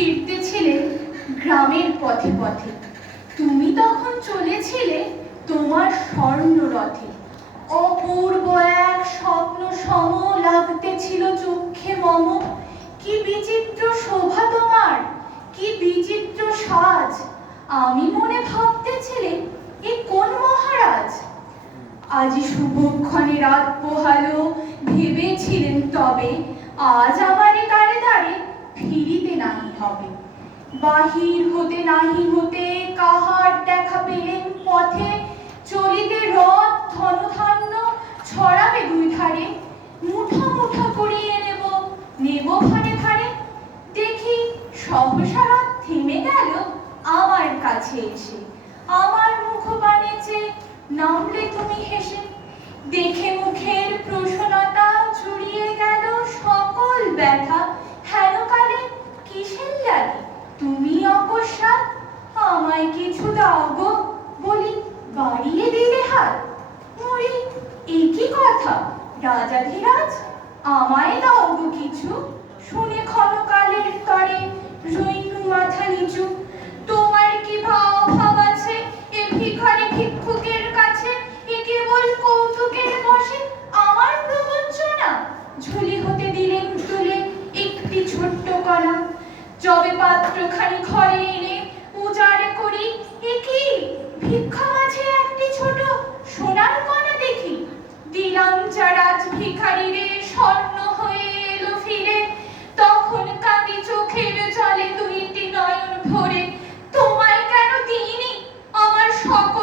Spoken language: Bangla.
ফিরতেছিলেন গ্রামের পথে পথে। তুমি তখন চলেছিলে তোমার স্বর্ণ রথে। অপূর্ব এক স্বপ্ন সম লাগতেছিল চক্ষে মম। কি বিচিত্র শোভা তোমার, কি বিচিত্র সাজ। আমি মনে ভাবতেছিলে এ কোন মহারাজ? আজি শুভক্ষণে রাত পোহালো ভেবেছিলেন তবে, আজ আমারে দাঁড়ে দাঁড়ে ফিরিতে নাহি হবে। বাহির হতে নাহি হতে কাহার দেখা পেলেন পথে? চলিতে রথ ধনধান্য ছড়াবে দুই ধারে। মুঠো মুঠো করিয়ে নেব নেব ভারে ভারে দেখি সহসা রথ থেমে গেল আমার কাছে এসে। আমার মুখ বানেছে নামলে তুমি হেসে আমায় কিছু দাও গো, বলি, বাড়িয়ে দিলে হাত মরি একই কথা? রাজাধিরাজ আমায় দাও গো কিছু। শুনে ক্ষণকালের তরে রইনু মাথা নিচু। তোমার কি ভাব ভাব আছে এ ভিখারি ভিক্ষুকের কাছে? এ কেবল কৌতুকের বসে, আমার প্রবঞ্চনা? ঝুলি হতে দিলেন তুলে একটি ছোট্ট কণা যবে পাত্রখানি ঘরে ভিখারিরে স্বর্ণ হয়ে এলো ফিরে। তখন কাঁদি চোখের জলে দুইটি নয়ন ভরে, তোমায় কেন দিইনি? আমার সকল